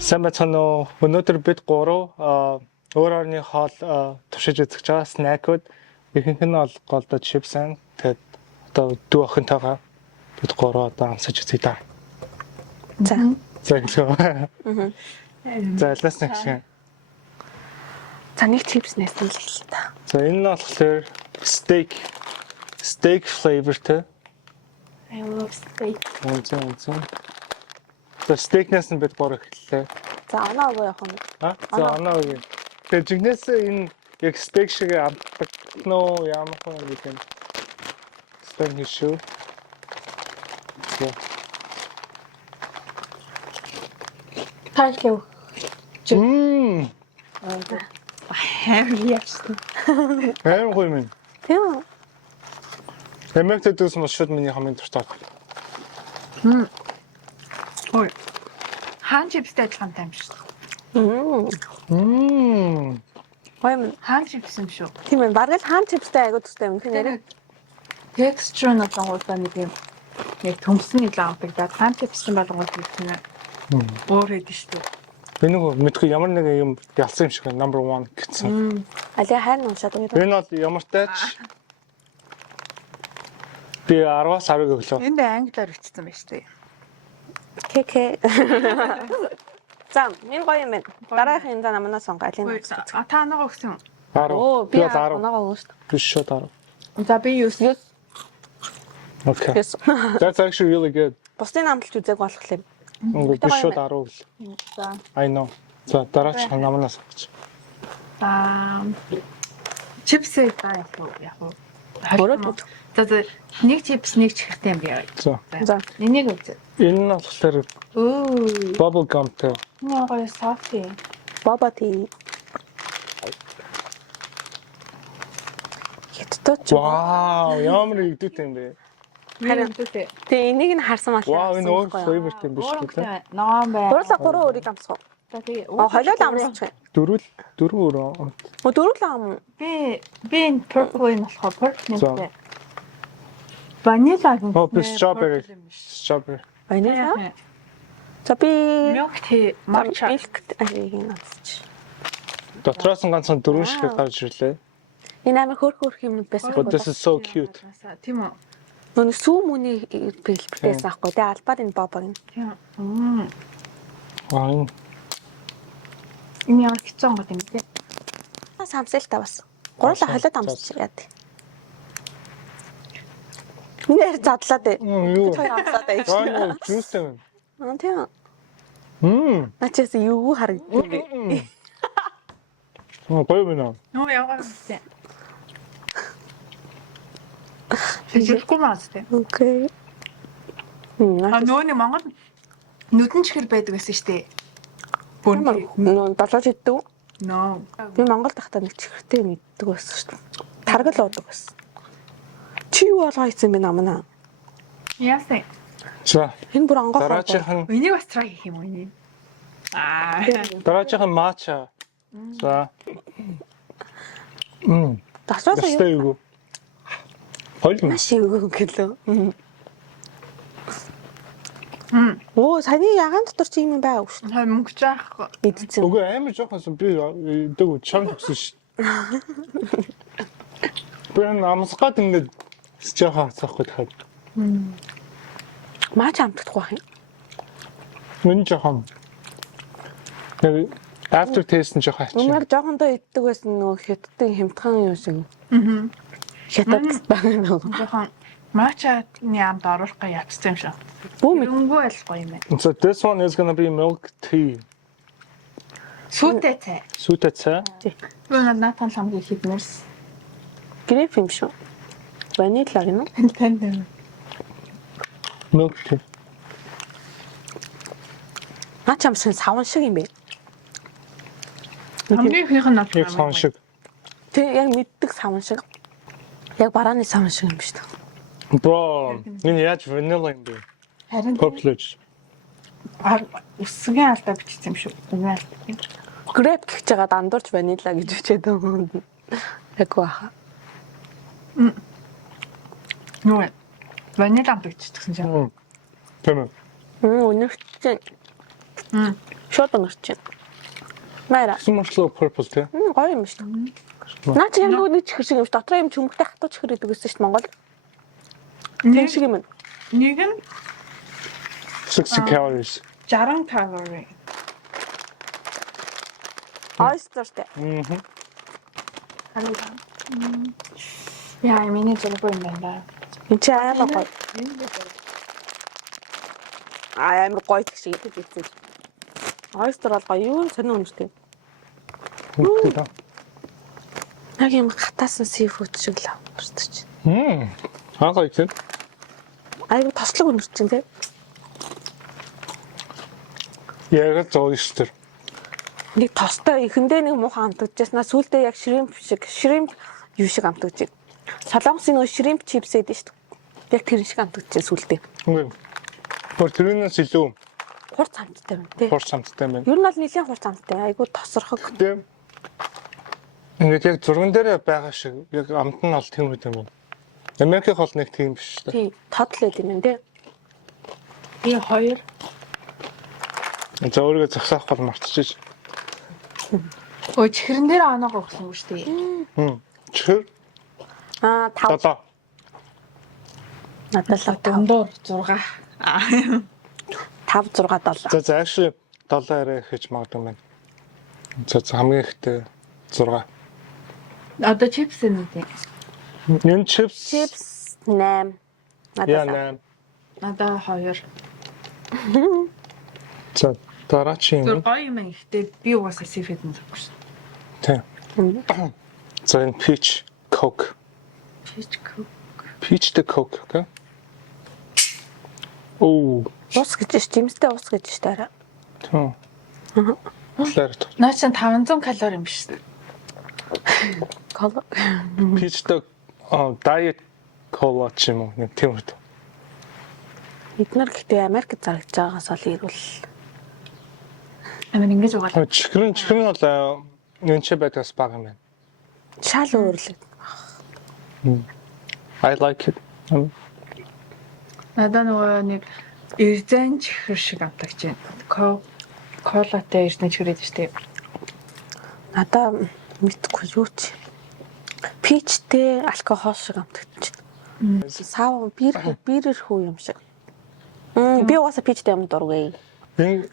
Сайн байна уу? Өнөөдөр бид гурав өөр орны хоол туршиж үзэж байгаа снэкүүд ихэнх нь бол голдо чипс ан тэгээд одоо дүү охинтойгоо бид гурав одоо амсаж үзье та. За. За хэлээ. За лаас нэг шиг. За нэг чипснээс нь л эхэллээ та. За энэ нь болохоор steak flavorтэй. I love steak. Үнэн. За стейкнээс нь бид гурав эхэллээ. За оноо явах юм. За оноо үгүй. Тэгээд жигнэсээ энэ яг стейк шиг амтдаг нөө ямар хүн гэдэг юм. Стейк хийшүү. Тайлхив. Яасан. Аим гоё минь. Тийм. Эмэгтэй дүүс маш шууд миний хамгийн дуртай. Ой. Хаан чипстэй адилхантай юм шүү. Гоё юм. Хаан чипс юм шүү. Тийм ээ, бараг л хаан чипстэй айгуу төстэй юм тийм нэрээ. Texture нь одоо нэг юм яг төмсөн илүү авдаг. Хаан чипс юм болгоод хэлсэн нь өөр хэдэж шүү. Энэ нэг мэдгүй ямар нэг юм ялсан юм шиг number 1 гэсэн. Алиа хайр нь уншаад өгөө. Энэ бол ямартай ч би 10-аас 10 өглөө. Энд англиар бичсэн байна шүү. Кэ. За, энэ гоё юм байна. Дараагийн энэ намнаас сонгоо алийг. Та оноогоо өгсөн. 10. Оо, би Би 10. оноогоо өгсөн. Биш шүү 10. За би юу Okay. Yes. That's actually really good. Бусдын намлж үзег болох юм. Биш шүү 10 өглөө. За. I know. За дараач намнаас авч. Чипсээ яг уу. Өөрөө За нэг чипс нэг чихэртэй юм яа. За. За. Энийг үзье. Энэ нь болохоор Оо. bubble gumтэй. Наа гоё софти. баба тий. Хятадч. Вау, ямар игдүүтэй юм бэ? Харин тээ. Тэгээ энийг нь харсан мал. Вау, энэ өөр flavorтэй юм биш үү? Ноон бай. Гурлаа 3 өрийг амсах. За тэгээ. Хойлол амсчих. Дөрөв өрөө. Өө дөрвөл ам. Би энэ purple нь болохоор purple нэмтэй. Ванила гэнэ. Oh, би strawberry. Ванила. За би Milk tea, matcha. milk арийг нь амсчих. Дотроос нь ганцхан дөрөв шиг гарч ирлээ. Энэ амар хөөх юм байсан. But this is so cute. Тийм үү? Нүг сүү мөний бэлбэртээс аахгүй. Тэгээ албаар энэ бабаг нь. Тийм. Вау. Энэ ямар хэцүү гот юм бэ? Самсэл та бас. Гурлаа холиод амсчих яа. Нэр задлаад ээ. Юу? Той амсаад ээ. Вау, juice. Тийм. Начаас юу харагдав бэ? Гоё байна. Нөө яваа гэсэн. Тэжүүлгүй маастай. Окей. Нөөний Монгол нүдэн чихэр байдаг гэсэн шүү дээ. Нөө долоож иддэг. Нөө. Би Монгол тахтаа нэг чихэртэй мэддэг байсан шүү дээ. Таргал уудаг байсан. Чи юу болгоо хийсэн бэ намнаа? Яасан. За, Энэ бүр онгоо. дараачих нь Энийг бас try хийх юм уу энэ? дараачих нь matcha. За. Тасвал Ястай юу? Хойл маш эвгүй гэлөө. Оо, саяны ягаан дотор чи юм байгаа шүү дээ. Хай мөнгө жаахгүй. Идсэн. Үгүй амар жоохоос би дэг чанга өгсөн ш. Би намсгаад ингээд жоохон хацахгүй тахад. Маач амтдахгүй байх юм. Мөн жоохон. Яг after taste нь жоохон ачаа. Өмнө жоохондоо иддэг байсан нөгөө хятадын хямдхан юм шиг. Хятад байгаа нөгөө. Жохон матчаны амд оруулах ячсан юм шиг. Бүү мэд. Өнгөө ойлгохгүй юм байна. So this one is going to be milk tea. Сүтэ цай. Сүтэ цай. Өнөө натан хамгийн хитнэрс. Грейп юм шүү. Ванила гэнэ. Танд. Milk tea. Маач амсын савн шиг юм бэ. Хамгийн ихнийх нь Яг сон шиг. Тэг яг мэддэг савн шиг. Яг барааны савн шиг юм шүү дээ. Bro, энэ яаж vanilla юм бэ? Харин Popular. өсгөн алдаа бичсэн юм шүү. Грейп гэж байгаа дандуурч ванила гэж бичээд байгаа. Яг баха. Нүү. Ванила биччихсэн чинь. Тийм үү. Өнөрч чинь. Шууд өнөрч чинь. Мара. Смартло purple тий. Гоё юм шүү дээ. Наа чи яг нэг чихэр шиг юм шүү. Дотроо юм чүмхтэй хатуу чихэр идэг гэсэн шүү дээ Монгол. Тийм шиг юм. Нэг нь 60 calories. 60 калори. Ойстертэй. Яа, миний зэрэг юм байна. Энд чи амар гоё. Амар гоё гэх шиг идэг гэсэн. Ойстер бол гоё юу сонир өнөртэй. Үнэхээр. Яг юм хатаасан seafood шиг л авчихсан. Хаагаа их. Айгу тослог өнөрч чинь тий. Яг зоо өстөр. Нэг тостой ихэндээ нэг муухан амтагдчихснаа сүүлдээ яг шримп юу шиг амтагдчих. Солонгосын нөө шримп чипс гэдэг шүү дээ. Яг тэр шиг амтагдчих сүүлдээ. Үнэ. Бүр тэрнээс илүү Хурц амттай байна тий. хурц самттай байна. Ер нь бол нэлийн хурц амттай. Айгу тосрохог. Тийм. Ингээд яг зурган дээр байгаа шиг яг амт нь бол тийм үү юм. Америкийн хол нэг тийм биш шүү дээ. Тий. Тодлээд юм байна тий. Би 2. За өөрийгөө зогсоох бол мартчихж. Өө чихрэн дээр оноогоо өгсөн шүү дээ. Чихэр 5 7. надад л Дандуур 6. 5 6 7. За actually 7 арай хийж магадгүй байна. За хамгийн ихтэй 6. Одоо чипс нэг. Энэ чипс. Чипс 8. Яа Надад. 8. Надаа 2. За дараагийн. Зүр гоё юм ихтэй би угаасаа сифэд нь зөвгүй шүү. Тийм. За энэ peach coke. Peach the coke, okay? Оо. Ус гэж ш, жимстэй ус гэж ш дараа. Тийм. Лэр. Наа чи 500 калори юм биш үү? Кола. Peach the diet cola ч юм уу нэг тийм үү. Бид нар гэхдээ Америкт зарагдж байгаагаас ол ирүүл. Амин ингэж угаал. Чихрэн бол энэ ч байдгаас бага юм байна. Шал өөрлөг. I like it. Надаа нөгөө нэг эрзэн чихэр шиг амтагч байна. Колатай эрзэн чихэр гэдэг шүү дээ. Надаа мэдгүй юу ч. Пичтэй алкогол шиг амтагч. Сав бирэр хүү юм шиг. Би угаасаа пичтэй юм дургүй. Энэ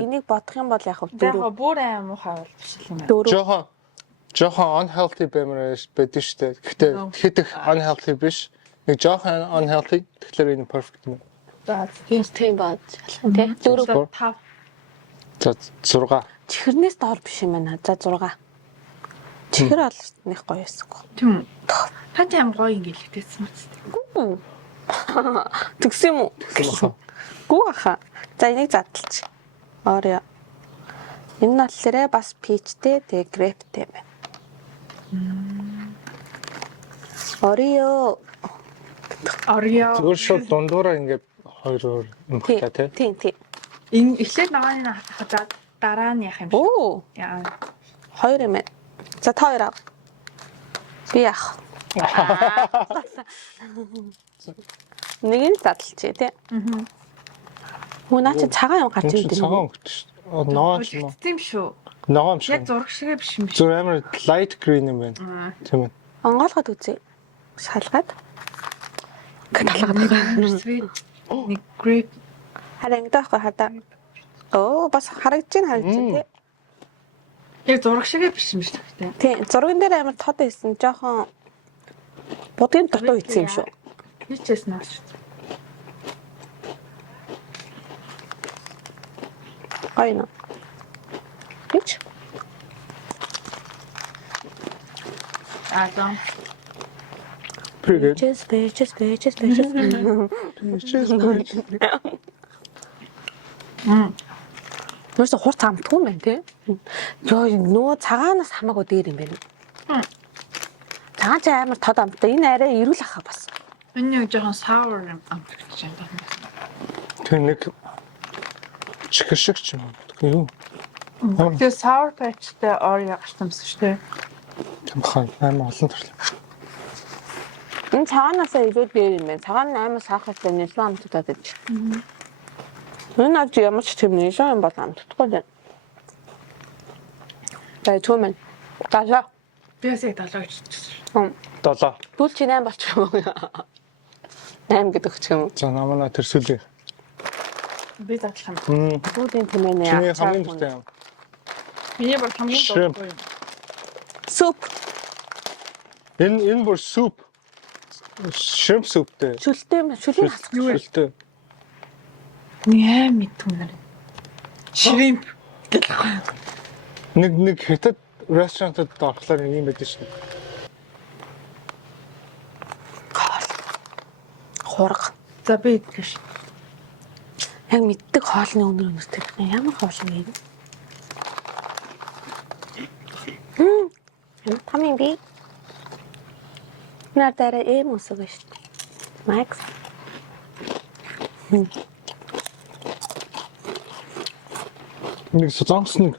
Энийг бодох юм бол яг Яг дөрөв. бүр аим муухай бол биш юм байна. жоохон unhealthy бэмэрэж байдаг шүү дээ. Гэхдээ хитэх unhealthy биш. Нэг жоохон unhealthy тэгэхээр энэ perfect юм. За Тийм баад шалах тий. Дөрөв. 5. За 6. Чихэрнээс доор биш юм байна. За 6. Чихэр бол нэг гоё байсан. Тийм. Хати ам гоё ингээл хэлсэн үстэй. Тэгсэн юм уу? Гүү аха. За энийг задлж. Орё. Энэ нь болохоор бас пичтэй тэгээ грейптэй байна. Орё. Орё. Зүгээр шууд дундуураа ингээд хоёр юмхтай тий. Тийм тийм. Энэ эхлээд ногооны хатаад дараа нь яах юм бэ? Оо, Яа. 2 юм байна. За та хоёр ав. Би яах. Нэг нь задлж тий. Наа чи цагаан юм гарч ирдэг Цагаан юм. өнгөт шүү. Ногоон ч юм уу? Тийм шүү. Ногоон Яг шүү. зураг шигээ биш юм биш. Зүгээр амар light green юм байна. Тийм ээ. Онгоолгоод үзье. Шалгаад. Sweet. Нэг grape. Харин дэхгүй хадаа. Оо, бас харагдаж байна тий. Яг зураг шигээ биш юм шүү дээ. Тийм, зурган дээр амар тод байсан. Жохон будгийн дутуу ийцсэн юм шүү. Хичээс нааш. Айна. Хич? Адам. Pretty good. Bitches. Нөөс хурц амтгүй юм байна тий. Йоо нөө цагаанаас хамаагүй дээр юм байна. Цагаан ч амар тод амттай. Энэ арай ирүүл ахаа бас. Энэ яг жоохон sour амтгч юм байна. Тэр нэг чихэр шиг ч юм уу. Юу? Тэгээ sour patch-тэй Oreo гарсан шүү дээ. Тийм хаа амар олон төрлөө. цагаанаасаа илүү дээр юм байна. Цагаан нь амар сахартай нэлээд амтдаад байж. Энэ авч ямар ч тийм нэлээд юм бол амтдахгүй дээ. Бай түмэн. Тажа. Биясаа 7 гэж хэлчихсэн. 7. Түл чи 8 болчих юм уу? 8 гэдэг ч юм уу? За намаа тэр сүлээ. Би задлах юм. Түлийн тэмээнэ Чиний яа. хамгийн дуртай юм. Миний бол хамгийн Shrimp. дуртай юм. Суп. Энэ бүр суп. Shrimp суптэй. Шүлтэй юм. Шүлийн хасах. Сүлтэй. Яа мэдгүй нэр. Shrimp гэх юм. Нэг хятад ресторантад орохлоор юм байдаг шүү. Хурга. За би идэж. Яг мэддэг хоолны өнөр өнөртэй. Ямар хоол юм бэ? Тамин би. Надаараа усаг шүү. Макс. Нэг солонгос нэг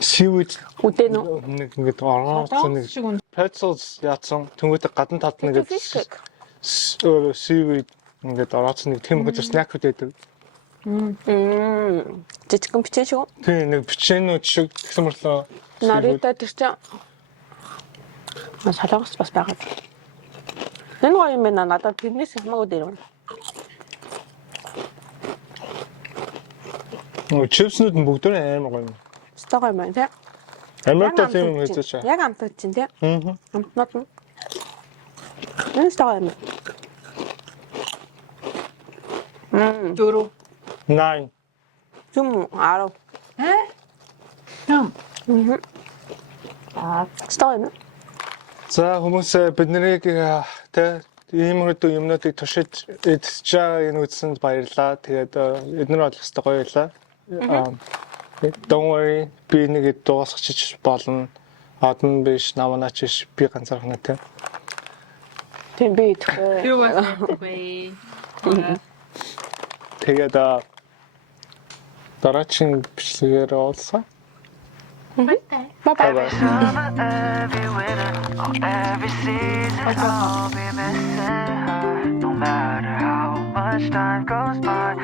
seaweed Үдэн үү? нэг ингэж орооцсон нэг шиг үн. pretzels яатсан тэнгуүтэй гадна талд нэг Fish cake. seaweed ингэж орооцсон нэг тийм гэж snack байдаг. Жижигэн бичэн шүү. Тийм нэг бичээнүүд шиг тэгсэн мөрлөө. Нарита тэр чинь солонгос бас байгаа. Энэ гоё юм байна. Надад тэрнээс хамаагүй дээр байна. Чипснүүд нь бүгд амар гоё юм. Стогой юм байна тий. Америкт тийм юм хийж чаа. Яг амтд чинь тий. Аа. Амтнууд нь. Энэ стогой юм. 4. 9. Зүм 10. Юм. Стогой юм. За хүмүүс бид нарыг тэ ийм хөдөө юмнуудыг туршиж эдсэж байгаа энэ үзсэнд баярлалаа. Тэгээд эднэр бол өстой гоё байлаа. Don't worry, би нэг дуусгачих болно. Адн биш, намаач биш, би ганцаархнаа тэ. Тийм би идэхгүй. Би үгүй. Тэгээд дараагийн бичлэгээр уулзаа. Bye bye. Bye. Every winter, every season, I'll be missing her. No matter how much time goes by,